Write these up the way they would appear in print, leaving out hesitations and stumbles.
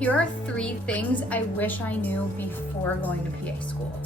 Here are 3 things I wish I knew before going to PA school.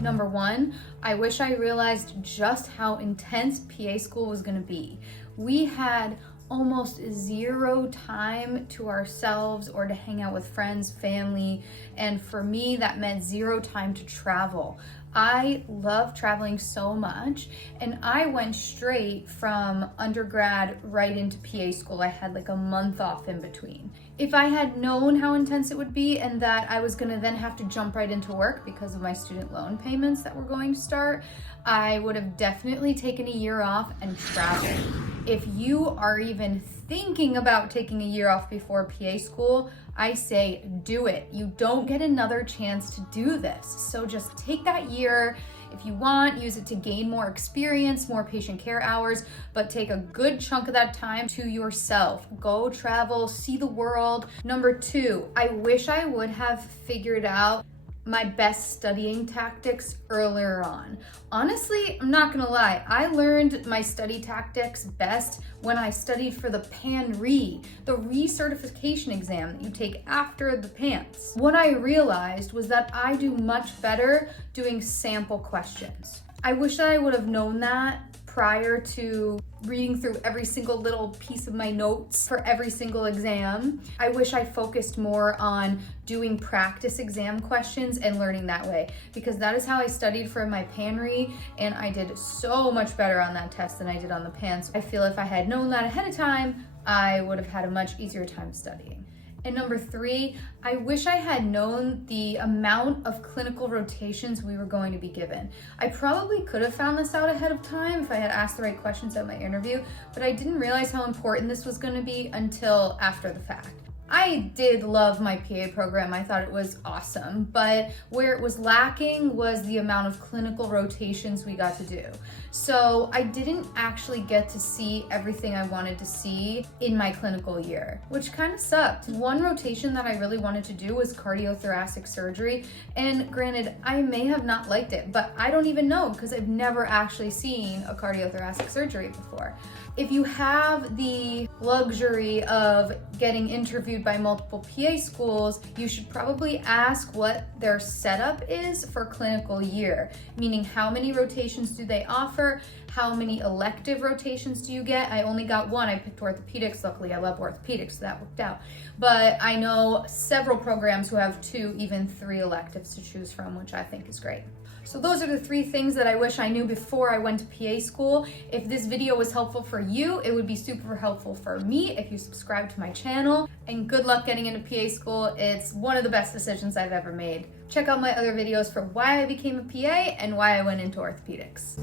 Number 1, I wish I realized just how intense PA school was gonna be. We had almost 0 time to ourselves or to hang out with friends, family, and for me that meant 0 time to travel. I love traveling so much, and I went straight from undergrad right into PA school. I had like a month off in between. If I had known how intense it would be and that I was gonna then have to jump right into work because of my student loan payments that were going to start, I would have definitely taken a year off and traveled. If you are even thinking about taking a year off before PA school, I say do it. You don't get another chance to do this. So just take that year. If you want, use it to gain more experience, more patient care hours, but take a good chunk of that time to yourself. Go travel, see the world. Number 2, I wish I would have figured out my best studying tactics earlier on. Honestly, I'm not gonna lie, I learned my study tactics best when I studied for the PAN-RE, the recertification exam that you take after the PANCE. What I realized was that I do much better doing sample questions. I wish that I would have known that prior to reading through every single little piece of my notes for every single exam. I wish I focused more on doing practice exam questions and learning that way, because that is how I studied for my PAN-RE, and I did so much better on that test than I did on the PANCE. I feel if I had known that ahead of time, I would have had a much easier time studying. And number 3, I wish I had known the amount of clinical rotations we were going to be given. I probably could have found this out ahead of time if I had asked the right questions at my interview, but I didn't realize how important this was going to be until after the fact. I did love my PA program. I thought it was awesome, but where it was lacking was the amount of clinical rotations we got to do. So I didn't actually get to see everything I wanted to see in my clinical year, which kind of sucked. One rotation that I really wanted to do was cardiothoracic surgery, and granted, I may have not liked it, but I don't even know because I've never actually seen a cardiothoracic surgery before. If you have the luxury of getting interviewed by multiple PA schools, you should probably ask what their setup is for clinical year, meaning how many rotations do they offer, how many elective rotations do you get. I only got 1, I picked orthopedics, luckily I love orthopedics, so that worked out. But I know several programs who have 2, even 3 electives to choose from, which I think is great. So those are the 3 things that I wish I knew before I went to PA school. If this video was helpful for you, it would be super helpful for me if you subscribe to my channel. And good luck getting into PA school. It's one of the best decisions I've ever made. Check out my other videos for why I became a PA and why I went into orthopedics.